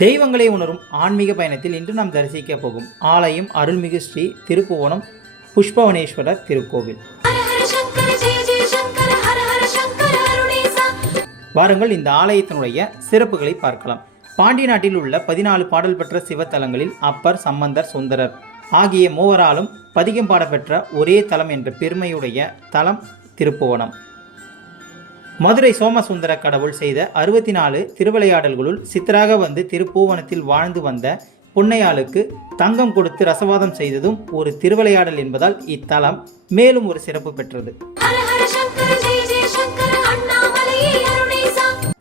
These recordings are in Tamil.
தெய்வங்களை உணரும் ஆன்மீக பயணத்தில் இன்று நாம் தரிசிக்க போகும் ஆலயம் அருள்மிகு ஸ்ரீ திருப்புவனம் புஷ்பவனேஸ்வரர் திருக்கோவில். வாருங்கள் இந்த ஆலயத்தினுடைய சிறப்புகளை பார்க்கலாம். பாண்டிய நாட்டில் உள்ள பதினாலு பாடல் பெற்ற சிவத்தலங்களில் அப்பர் சம்பந்தர் சுந்தரர் ஆகிய மூவராலும் பதிகம் பாடப்பெற்ற ஒரே தலம் என்ற பெருமையுடைய தலம் திருப்புவனம். மதுரை சோமசுந்தர கடவுள் செய்த அறுபத்தி நாலு திருவிளையாடல்களுள் சித்தராக வந்து திருப்பூவனத்தில் வாழ்ந்து வந்த புன்னையாளுக்கு தங்கம் கொடுத்து ரசவாதம் செய்ததும் ஒரு திருவிளையாடல் என்பதால் இத்தலம் மேலும் ஒரு சிறப்பு பெற்றது.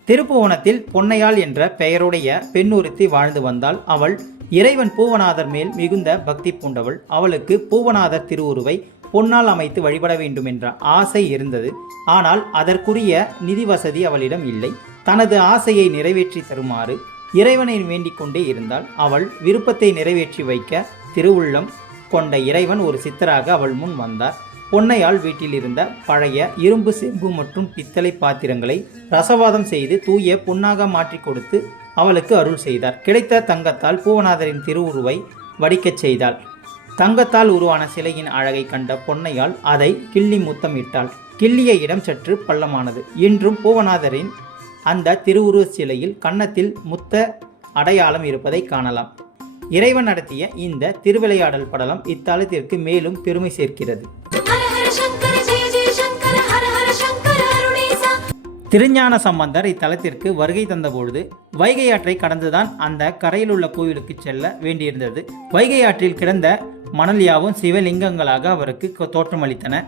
திருப்புவனத்தில் பொன்னையாள் என்ற பெயருடைய பெண் ஒருத்தி வாழ்ந்து வந்தாள் அவள் இறைவன் பூவநாதர் மேல் மிகுந்த பக்தி பூண்டவள். அவளுக்கு பூவநாதர் திருவுருவை பொன்னால் அமைத்து வழிபட வேண்டும் என்ற ஆசை இருந்தது. ஆனால் அதற்குரிய நிதி வசதி அவளிடம் இல்லை. தனது ஆசையை நிறைவேற்றி தருமாறு இறைவனை வேண்டிக் கொண்டே இருந்தால் அவள் விருப்பத்தை நிறைவேற்றி வைக்க திருவுள்ளம் கொண்ட இறைவன் ஒரு சித்தராக அவள் முன் வந்தார். பொன்னையால் வீட்டில் இருந்த பழைய இரும்பு செம்பு மற்றும் பித்தளை பாத்திரங்களை ரசவாதம் செய்து தூய பொன்னாக மாற்றி கொடுத்து அவளுக்கு அருள் செய்தார். கிடைத்த தங்கத்தால் பூவநாதரின் திருவுருவை வடிக்கச் செய்தாள். தங்கத்தால் உருவான சிலையின் அழகை கண்ட பொன்னையால் அதை கிள்ளி முத்தமிட்டாள். கிள்ளிய இடம் சற்று பள்ளமானது. இன்றும் பூவநாதரின் அந்த திருவுருவச் சிலையில் கன்னத்தில் முத்த அடையாளம் இருப்பதை காணலாம். இறைவன் நடத்திய இந்த திருவிளையாடல் படலம் இத்தலத்திற்கு மேலும் பெருமை சேர்க்கிறது. திருஞான சம்பந்தர் இத்தலத்திற்கு வருகை தந்தபொழுது வைகை ஆற்றை கடந்துதான் அந்த கரையில் உள்ள கோவிலுக்கு செல்ல வேண்டியிருந்தது. வைகை ஆற்றில் கிடந்த மணல் யாவும் சிவலிங்கங்களாக அவருக்கு தோற்றமளித்தன.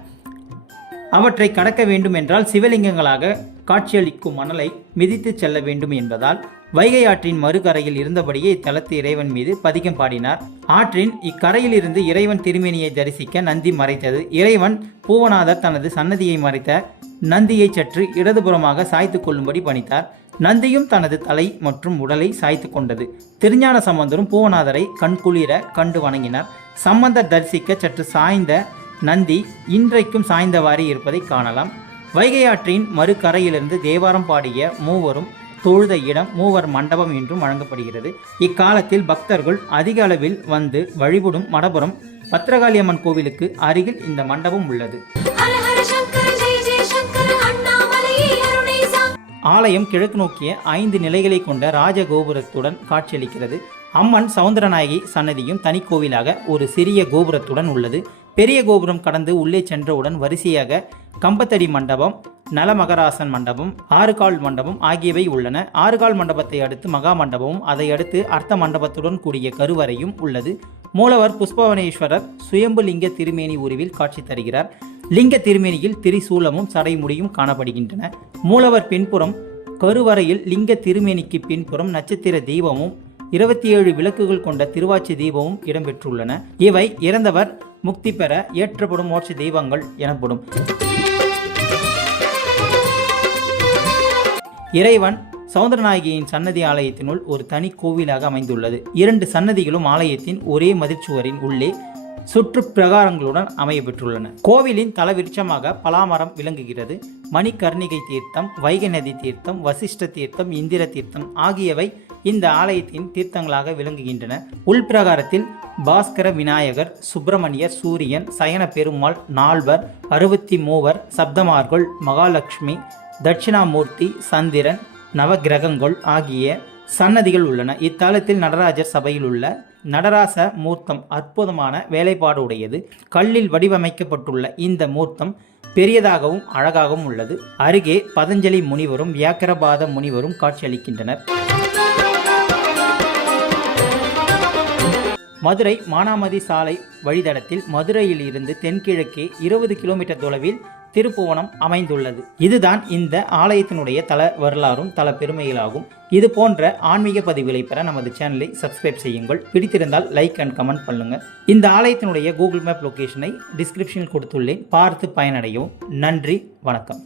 அவற்றை கடக்க வேண்டும் என்றால் சிவலிங்கங்களாக காட்சியளிக்கும் மணலை மிதித்து செல்ல வேண்டும் என்பதால் வைகை ஆற்றின் மறுகரையில் இருந்தபடியே இத்தலத்து இறைவன் மீது பதிகம் பாடினார். ஆற்றின் இக்கரையில் இருந்து இறைவன் திருமேனியை தரிசிக்க நந்தி மறைத்தது. இறைவன் பூவநாதர் தனது சன்னதியை மறைத்த நந்தியை சற்று இடதுபுறமாக சாய்த்து கொள்ளும்படி பணித்தார். நந்தியும் தனது தலை மற்றும் உடலை சாய்த்து கொண்டது. திருஞான சம்பந்தரும் பூவநாதரை கண்குளிர கண்டு வணங்கினார். சம்பந்தர் தரிசிக்க சற்று சாய்ந்த நந்தி இன்றைக்கும் சாய்ந்தவாறே இருப்பதை காணலாம். வைகை ஆற்றின் தேவாரம் பாடிய மூவரும் தொழுத இடம் மூவர் மண்டபம் என்றும் வழங்கப்படுகிறது. இக்காலத்தில் பக்தர்கள் அதிக அளவில் வந்து வழிபடும் மடபுரம் பத்திரகாளியம்மன் கோவிலுக்கு அருகில் இந்த மண்டபம் உள்ளது. ஆலயம் கிழக்கு நோக்கிய ஐந்து நிலைகளை கொண்ட ராஜகோபுரத்துடன் காட்சியளிக்கிறது. அம்மன் சவுந்தரநாயகி சன்னதியும் தனி கோவிலாக ஒரு சிறிய கோபுரத்துடன் உள்ளது. பெரிய கோபுரம் கடந்து உள்ளே சென்றவுடன் வரிசையாக கம்பத்தடி மண்டபம் நலமகராசன் மண்டபம் ஆறுகால் மண்டபம் ஆகியவை உள்ளன. ஆறுகால் மண்டபத்தை அடுத்து மகா மண்டபமும் அதை அடுத்து அர்த்த மண்டபத்துடன் கூடிய கருவறையும் உள்ளது. மூலவர் புஷ்பவனேஸ்வரர் சுயம்பு லிங்க திருமேனி உருவில் காட்சி தருகிறார். லிங்க திருமேனியில் திரிசூலமும் சடைமுடியும் காணப்படுகின்றன. மூலவர் பின்புறம் கருவறையில் லிங்க திருமேனிக்கு பின்புறம் நட்சத்திர தீபமும் இருபத்தி ஏழு விளக்குகள் கொண்ட திருவாச்சி தீபமும் இடம்பெற்றுள்ளன. இவை இறந்தவர் முக்தி பெற ஏற்றப்படும் மோட்ச தெய்வங்கள் எனப்படும். இறைவன் சௌந்தரநாயகியின் சன்னதி ஆலயத்தினுள் ஒரு தனி கோவிலாக அமைந்துள்ளது. இரண்டு சன்னதிகளும் ஆலயத்தின் ஒரே மதிர்ச்சுவரின் உள்ளே சுற்று பிரகாரங்களுடன் அமைய பெற்றுள்ளன கோவிலின் தலவிருட்சமாக பலாமரம் விளங்குகிறது. மணிகர்ணிகை தீர்த்தம் வைகை நதி தீர்த்தம் வசிஷ்ட தீர்த்தம் இந்திர தீர்த்தம் ஆகியவை இந்த ஆலயத்தின் தீர்த்தங்களாக விளங்குகின்றன. உள்பிரகாரத்தில் பாஸ்கர விநாயகர் சுப்பிரமணியர் சூரியன் சயன பெருமாள் நால்வர் அறுபத்தி மூவர் சப்தமார்கள் மகாலட்சுமி தட்சிணாமூர்த்தி சந்திரன் நவகிரகங்கள் ஆகிய சன்னதிகள் உள்ளன. இத்தலத்தில் நடராஜர் சபையில் உள்ள நடராச மூர்த்தம் அற்புதமான வேலைப்பாடு உடையது. கல்லில் வடிவமைக்கப்பட்டுள்ள இந்த மூர்த்தம் பெரியதாகவும் அழகாகவும் உள்ளது. அருகே பதஞ்சலி முனிவரும் வியாக்கரபாத முனிவரும் காட்சியளிக்கின்றனர். மதுரை மானாமதி சாலை வழித்தடத்தில் மதுரையில் இருந்து தென்கிழக்கே இருபது கிலோமீட்டர் தொலைவில் திருப்புவனம் அமைந்துள்ளது. இதுதான் இந்த ஆலயத்தினுடைய தல வரலாறும் தல பெருமைகளாகும். இது போன்ற ஆன்மீக பதிவுகளை பெற நமது சேனலை சப்ஸ்கிரைப் செய்யுங்கள். பிடித்திருந்தால் லைக் அண்ட் கமெண்ட் பண்ணுங்க. இந்த ஆலயத்தினுடைய கூகுள் மேப் லொகேஷனை டிஸ்கிரிப்ஷனில் கொடுத்துள்ளேன். பார்த்து பயனடையவும். நன்றி. வணக்கம்.